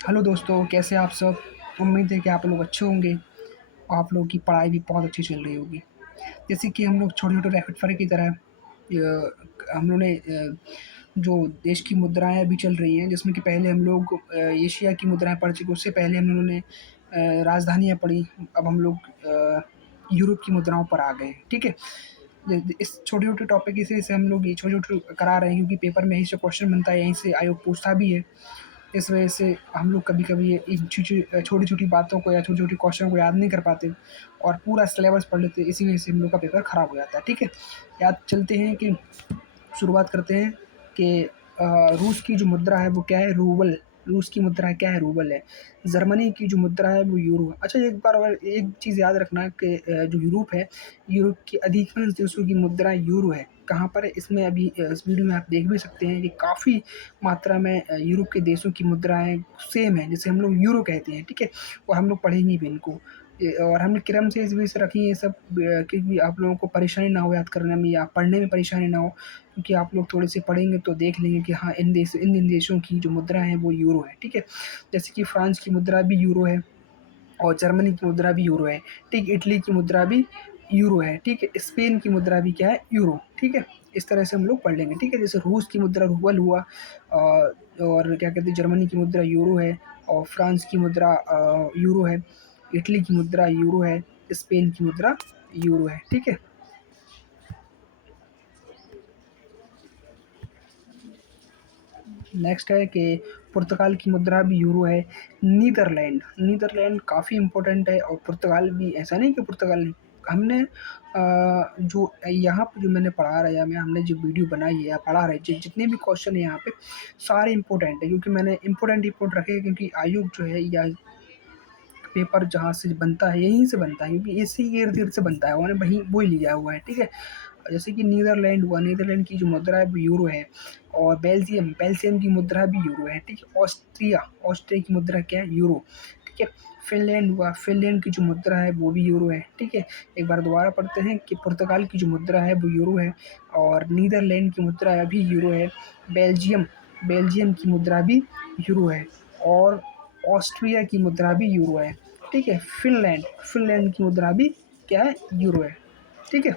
Hello दोस्तों, कैसे आप सब? उम्मीद है कि आप लोग अच्छे होंगे और आप लोगों की पढ़ाई भी बहुत अच्छी चल रही होगी। जैसे कि हम लोग छोटे-छोटे रैपिड फायर की तरह हम लोगों ने जो देश की मुद्राएँ अभी चल रही हैं, जिसमें कि पहले हम लोग एशिया की मुद्राएँ पढ़ चुके, उससे पहले हम लोगों ने राजधानियाँ पढ़ी, अब हम लोग यूरोप की मुद्राओं पर आ गए, ठीक है? इस छोटे-छोटे टॉपिक इसी से हम लोग ये छोटे-छोटे करा रहे हैं क्योंकि पेपर में यहीं से क्वेश्चन बनता है, यहीं से आयोग पूछता भी है। इस वजह से हम लोग कभी-कभी ये इन छोटी-छोटी बातों को या छोटी-छोटी क्वेश्चन को याद नहीं कर पाते और पूरा सिलेबस पढ़ लेते हैं, इसी वजह से हम लोग का पेपर खराब हो जाता है, ठीक है? याद चलते हैं कि शुरुआत करते हैं कि रूस की जो मुद्रा है वो क्या है? रूबल। रूस की मुद्रा क्या है? रूबल है। जर्मनी की जो मुद्रा है वो यूरो है। अच्छा, एक बार और एक चीज़ याद रखना कि जो यूरोप है, यूरोप की अधिकांश देशों की मुद्रा यूरो है। कहाँ पर है? इसमें अभी इस वीडियो में आप देख भी सकते हैं कि काफ़ी मात्रा में यूरोप के देशों की मुद्राएँ सेम है, जिसे हम लोग यूरो कहते हैं, ठीक है? और हम लोग पढ़ेंगे भी इनको। और हमने क्रम से इस वजह से रखी है ये सब क्योंकि आप लोगों को परेशानी ना हो याद करने में या पढ़ने में परेशानी ना हो। क्योंकि आप लोग थोड़े-से पढ़ेंगे तो देख लेंगे कि हाँ, इन देशों की जो मुद्रा है वो यूरो है, ठीक है? जैसे कि फ्रांस की मुद्रा भी यूरो है और जर्मनी की मुद्रा भी यूरो है, ठीक? इटली की मुद्रा भी यूरो है, ठीक है? स्पेन की मुद्रा भी क्या है? यूरो, ठीक है? इस तरह से हम लोग पढ़ लेंगे, ठीक है? जैसे रूस की मुद्रा रूबल हुआ और क्या कहते हैं जर्मनी की मुद्रा यूरो है और फ्रांस की मुद्रा यूरो है, इटली की मुद्रा यूरो है, स्पेन की मुद्रा यूरो है, ठीक है? नेक्स्ट है कि पुर्तगाल की मुद्रा भी यूरो है। नीदरलैंड, नीदरलैंड काफ़ी इम्पोर्टेंट है और पुर्तगाल भी ऐसा नहीं कि पुर्तगाल नहीं। हमने जो यहाँ पे जो मैंने पढ़ा रहा है या मैं हमने जो वीडियो बनाई है या पढ़ा रहे जितने भी क्वेश्चन है यहाँ पे सारे इम्पोर्टेंट है क्योंकि मैंने इम्पोर्टेंट रखे हैं क्योंकि आयोग जो है या पेपर जहाँ से बनता है यहीं से बनता है क्योंकि इसी के इर्द-गिर्द से बनता है, उन्होंने वही वही लिया हुआ है, ठीक है? जैसे कि नीदरलैंड हुआ, नीदरलैंड की जो मुद्रा है वो यूरो है और बेल्जियम, बेल्जियम की मुद्रा भी यूरो है, ठीक है? ऑस्ट्रिया, ऑस्ट्रिया की मुद्रा क्या है? यूरो, ठीक है? फ़िनलैंड हुआ, फ़िनलैंड की जो मुद्रा है वो भी यूरो है, ठीक है? एक बार दोबारा पढ़ते हैं कि पुर्तगाल की जो मुद्रा है वो यूरो है और नीदरलैंड की मुद्रा भी यूरो है। बेल्जियम, बेल्जियम की मुद्रा भी यूरो है और ऑस्ट्रिया की मुद्रा भी यूरो है, ठीक है? फ़िनलैंड, फ़िनलैंड की मुद्रा भी क्या है? यूरो है, ठीक है?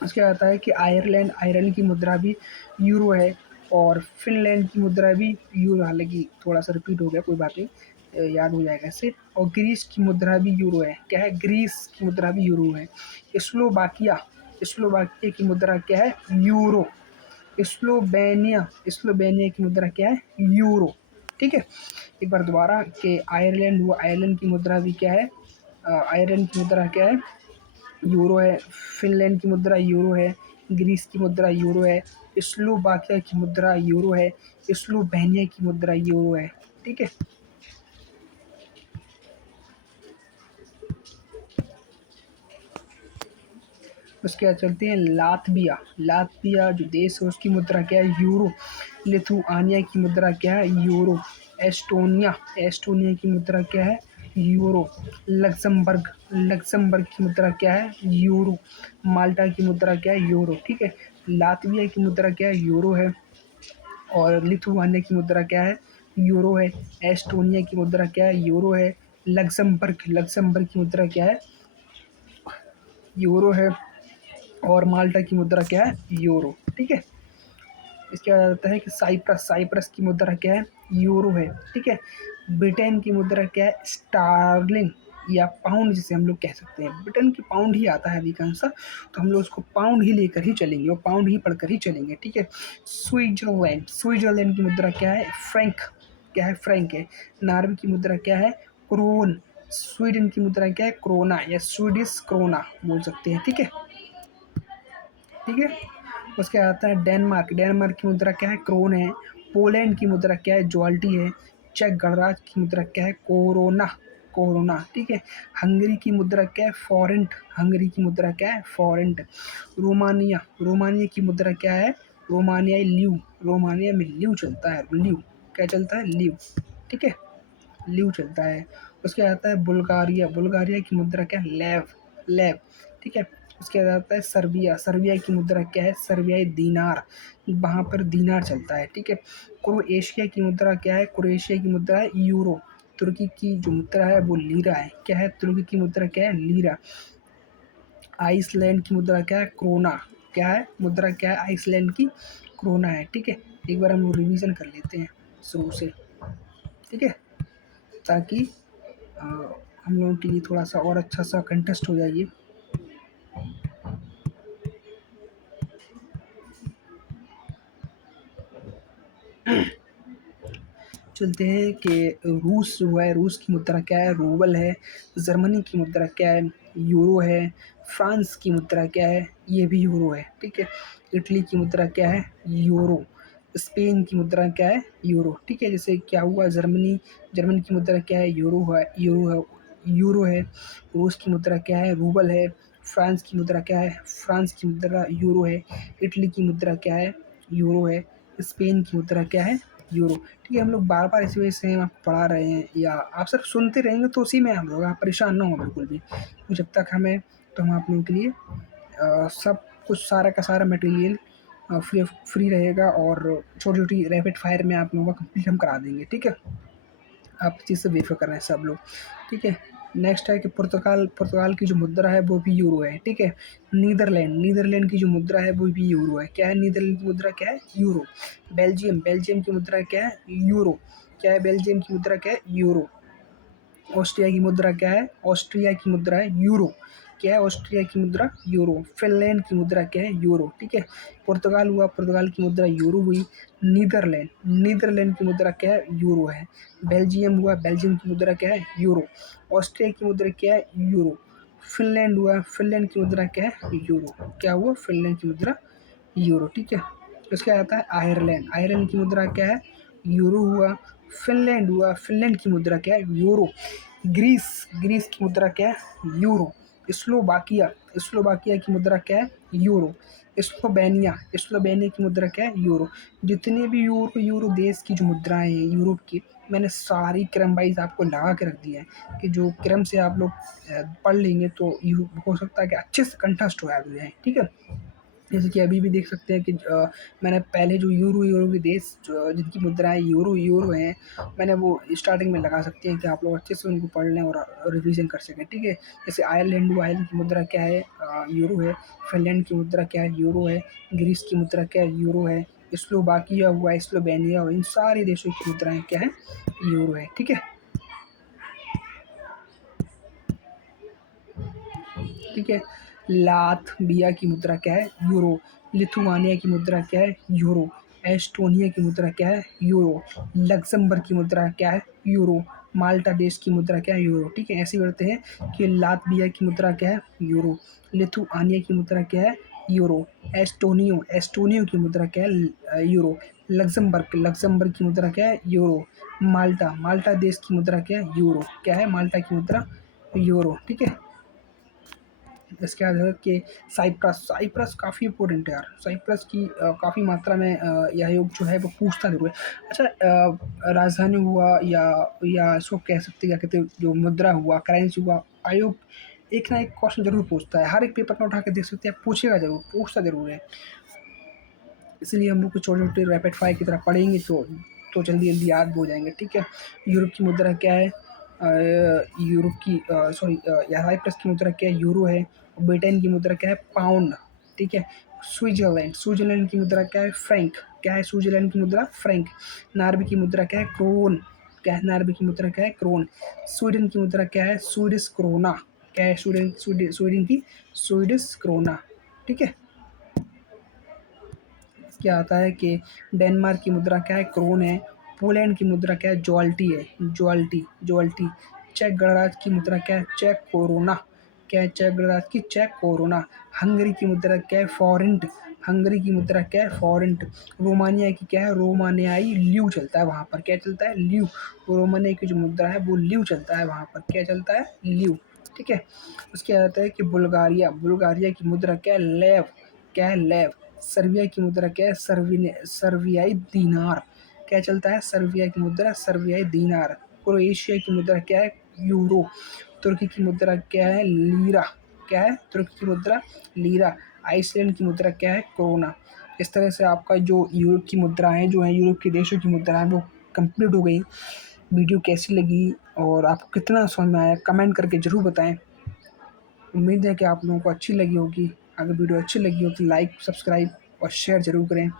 उसके बाद आता है कि आयरलैंड, आयरलैंड की मुद्रा भी यूरो है और फ़िनलैंड की मुद्रा भी यूरो, हालाँकि थोड़ा-सा रिपीट हो गया, कोई बात नहीं, याद हो जाएगा इससे। और ग्रीस की मुद्रा भी यूरो है, क्या है? ग्रीस की मुद्रा भी यूरो है। स्लोवाकिया, स्लोवाकिया की मुद्रा क्या है? यूरो। स्लोवेनिया, स्लोवेनिया की मुद्रा क्या है? यूरो, ठीक है? एक बार दोबारा कि आयरलैंड हुआ, आयरलैंड की मुद्रा भी क्या है? आयरलैंड की मुद्रा क्या है? यूरो है। फ़िनलैंड की मुद्रा यूरो है, ग्रीस की मुद्रा यूरो है, स्लोवाकिया की मुद्रा यूरो है, स्लोवेनिया की मुद्रा यूरो है, ठीक है? उसके बाद चलते हैं लातविया, लातविया जो देश है उसकी मुद्रा क्या है? यूरो। लिथुआनिया की मुद्रा क्या है? यूरो। एस्टोनिया, एस्टोनिया की मुद्रा क्या है? यूरो। लक्ज़मबर्ग, लक्ज़मबर्ग की मुद्रा क्या है? यूरो। माल्टा की मुद्रा क्या है? यूरो, ठीक है? लातविया की मुद्रा क्या है? यूरो है और लिथुआनिया की मुद्रा क्या है? यूरो है। एस्टोनिया की मुद्रा क्या है? यूरो है। लक्ज़मबर्ग, लक्ज़मबर्ग की मुद्रा क्या है? यूरो है और माल्टा की मुद्रा क्या है? यूरो, ठीक है? इसके बाद आता है कि साइप्रस, साइप्रस की मुद्रा क्या है? यूरो है, ठीक है? ब्रिटेन की मुद्रा क्या है? स्टार्लिंग या पाउंड जिसे हम लोग कह सकते हैं। ब्रिटेन की पाउंड ही आता है अधिकांशतः, तो हम लोग उसको पाउंड ही लेकर ही चलेंगे और पाउंड ही पढ़कर ही चलेंगे, ठीक है? स्विट्ज़रलैंड, स्विट्ज़रलैंड की मुद्रा क्या है? फ्रैंक, क्या है? फ्रैंक है। नॉर्वे की मुद्रा क्या है? क्रोन। स्वीडन की मुद्रा क्या है? क्रोना या स्वीडिश क्रोना बोल सकते हैं, ठीक है? ठीक है? उसके बाद आता है डेनमार्क, डेनमार्क की मुद्रा क्या है? क्रोन है। पोलैंड की मुद्रा क्या है? ज्वाल्टी है। चेक गणराज्य की मुद्रा क्या है? कोरोना, कोरोना, ठीक है? हंगरी की मुद्रा क्या है? फॉरेंट, हंगरी की मुद्रा क्या है? फॉरेंट। रोमानिया, रोमानिया की मुद्रा क्या है? रोमानियाई ल्यू, रोमानिया में ल्यू चलता है, ल्यू, क्या चलता है? ल्यू, ठीक है? ल्यू चलता है। उसके बाद आता है बुल्गारिया, बुल्गारिया की मुद्रा क्या है? लेव, लेव, ठीक है? उसके बाद आता है सर्बिया। सर्बिया की मुद्रा क्या है? सर्बियाई दीनार, वहाँ पर दीनार चलता है, ठीक है। क्रोएशिया की मुद्रा क्या है? क्रोएशिया की मुद्रा है यूरो। तुर्की की जो मुद्रा है वो लीरा है। क्या है? तुर्की की मुद्रा क्या है? लीरा। आइसलैंड की मुद्रा क्या है? क्रोना। क्या है? मुद्रा क्या है आइसलैंड की? क्रोना है, ठीक है। एक बार हम लोग रिवीजन कर लेते हैं शुरू से, ठीक है, ताकि अ, हम लोगों के लिए थोड़ा सा और अच्छा सा कंटेस्ट हो जाए ये। चलते हैं कि रूस जो है, रूस की मुद्रा क्या है? रूबल है। जर्मनी की मुद्रा क्या है? यूरो है। फ्रांस की मुद्रा क्या है? ये भी यूरो है, ठीक है। इटली की मुद्रा क्या है? यूरो। स्पेन की मुद्रा क्या है? यूरो, ठीक है। जैसे क्या हुआ, जर्मनी, जर्मनी की मुद्रा क्या है? यूरो है, यूरो है, यूरो है। रूस की मुद्रा क्या है? रूबल है। फ्रांस की मुद्रा क्या है? फ्रांस की मुद्रा यूरो है। इटली की मुद्रा क्या है? यूरो है। स्पेन की मुद्रा क्या है? यूरो, ठीक है। हम लोग बार-बार इसी वजह से हम आपको पढ़ा रहे हैं, या आप सिर्फ सुनते रहेंगे तो उसी में हम लोग, आप परेशान ना हो बिल्कुल भी। तो जब तक हमें, तो हम आप लोगों के लिए सब कुछ, सारा का सारा मटेरियल फ्री फ्री रहेगा, और छोटी-छोटी रैपिड फायर में आप लोगों का कंप्लीट हम करा देंगे, ठीक है। आप इस चीज़ से बेफ़िक्र कर रहे हैं सब लोग, ठीक है। नेक्स्ट है कि पुर्तगाल, पुर्तगाल की जो मुद्रा है वो भी यूरो है, ठीक है। नीदरलैंड, नीदरलैंड की जो मुद्रा है वो भी यूरो है। क्या है? नीदरलैंड की मुद्रा क्या है? यूरो। बेल्जियम, बेल्जियम की मुद्रा क्या है? यूरो। क्या है? बेल्जियम की मुद्रा क्या है? यूरो। ऑस्ट्रिया की मुद्रा क्या है? ऑस्ट्रिया की मुद्रा है यूरो। क्या है? ऑस्ट्रिया की मुद्रा यूरो। फिनलैंड की मुद्रा क्या है? यूरो, ठीक है। पुर्तगाल हुआ, पुर्तगाल की मुद्रा यूरो हुई। नीदरलैंड, नीदरलैंड की मुद्रा क्या है? यूरो है। बेल्जियम हुआ, बेल्जियम की मुद्रा क्या है? यूरो। ऑस्ट्रिया की मुद्रा क्या है? यूरो। फिनलैंड हुआ, फिनलैंड की मुद्रा क्या है? यूरो। क्या हुआ? फिनलैंड की मुद्रा यूरो, ठीक है। उसके बाद आता है आयरलैंड, आयरलैंड की मुद्रा क्या है? यूरो हुआ। फिनलैंड हुआ, फिनलैंड की मुद्रा क्या है? यूरो। ग्रीस, ग्रीस की मुद्रा क्या है? यूरो। स्लोवाकिया, स्लोवाकिया की मुद्रा क्या है? यूरो। स्लोवेनिया, स्लोवेनिया की मुद्रा क्या है? यूरो। जितने भी यूरो यूरो देश की जो मुद्राएं हैं यूरोप की, मैंने सारी क्रम वाइज आपको लगा के रख दिया है, कि जो क्रम से आप लोग पढ़ लेंगे तो हो सकता है कि अच्छे से कंठस्थ हो जाए, ठीक है। जैसे कि अभी भी देख सकते हैं कि मैंने पहले जो यूरो यूरो के देश जो जिनकी मुद्राएं यूरो यूरो हैं, मैंने वो स्टार्टिंग में लगा सकते हैं कि आप लोग अच्छे से उनको पढ़ लें और रिवीजन कर सकें, ठीक है। जैसे आयरलैंड हुआ, आयरलैंड की मुद्रा क्या है? यूरो है। फिनलैंड की मुद्रा क्या है? यूरो है। ग्रीस की मुद्रा क्या है? यूरो है। स्लोवाकिया हुआ, स्लोवेनिया हुआ, इन सारे देशों की मुद्राएं क्या है? यूरो है, ठीक है, ठीक है। लातविया की मुद्रा क्या है? यूरो। लिथुआनिया की मुद्रा क्या है? यूरो। एस्टोनिया की मुद्रा क्या है? यूरो। लक्समबर्ग की मुद्रा क्या है? यूरो। माल्टा देश की मुद्रा क्या है? यूरो, ठीक है। ऐसे करते हैं कि लातविया की मुद्रा क्या है? यूरो। लिथुआनिया की मुद्रा क्या है? यूरो। एस्टोनियो, एस्टोनियो की मुद्रा क्या है? यूरो। लक्समबर्ग, लक्समबर्ग की मुद्रा क्या है? यूरो। माल्टा, माल्टा देश की मुद्रा क्या है? यूरो। क्या है? माल्टा की मुद्रा यूरो, ठीक है। इसके बाद है कि साइप्रस, साइप्रस काफ़ी इम्पोर्टेंट है यार। साइप्रस की काफ़ी मात्रा में यह योग जो है वो पूछता ज़रूर है। अच्छा, राजधानी हुआ, या इसको कह सकते हैं, क्या कहते हैं, जो मुद्रा हुआ, करेंसी हुआ, आयोग एक ना एक क्वेश्चन ज़रूर पूछता है। हर एक पेपर में उठा के देख सकते हैं, पूछेगा ज़रूर, पूछता ज़रूर है। इसलिए हम लोग को छोटे-छोटे रैपिड फायर की तरह पढ़ेंगे तो जल्दी-जल्दी याद भी हो जाएँगे, ठीक है। यूरोप की मुद्रा क्या है? यूरोप की सॉरी या साइप्रस की मुद्रा क्या है? यूरो है। ब्रिटेन की मुद्रा क्या है? पाउंड, ठीक है। स्विट्ज़रलैंड, स्विट्ज़रलैंड की मुद्रा क्या है? फ्रैंक। क्या है स्विट्ज़रलैंड की मुद्रा? फ्रैंक। नॉर्वे की मुद्रा क्या है? क्रोन। क्या है नॉर्वे की मुद्रा? क्या है? क्रोन। स्वीडन की मुद्रा क्या है? Swedish krona. क्या है स्वीडन की? स्वीडिश क्रोना, ठीक है। क्या आता है कि डेनमार्क की मुद्रा क्या है? क्रोन है। पोलैंड की मुद्रा क्या है? ज्वाल्टी है, ज्वाल्टी, ज्वाल्टी। चेक गणराज्य की मुद्रा क्या है? Check corona. क्या है चेक गणराज्य की? Check corona. हंगरी की मुद्रा क्या है? फॉरेंट। हंगरी की मुद्रा क्या है? फॉरेंट। रोमानिया की क्या है? रोमानियाई ल्यू चलता है वहाँ पर। क्या चलता है? ल्यू। रोमानिया की जो मुद्रा है वो ल्यू चलता है वहाँ पर। क्या चलता है? ल्यू, ठीक है। उसके बाद आता है कि बुल्गारिया, बुल्गारिया की मुद्रा क्या है? लेव। क्या है? लेव। सर्बिया की मुद्रा क्या है? सर्बियाई दीनार। क्या चलता है? सर्बिया की मुद्रा सर्बियाई दीनार। क्रोएशिया की मुद्रा क्या है? यूरो। तुर्की की मुद्रा क्या है? लीरा। क्या है तुर्की की मुद्रा लीरा, आइसलैंड की मुद्रा क्या है क्रोना। इस तरह से आपका जो यूरोप की मुद्राएँ जो हैं, यूरोप के देशों की मुद्राएँ वो कंप्लीट हो गई। वीडियो कैसी लगी और आपको कितना समझ में आया कमेंट करके ज़रूर बताएँ। उम्मीद है कि आप लोगों को अच्छी लगी होगी। अगर वीडियो अच्छी लगी हो तो लाइक, सब्सक्राइब और शेयर ज़रूर करें।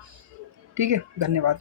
ठीक है, धन्यवाद।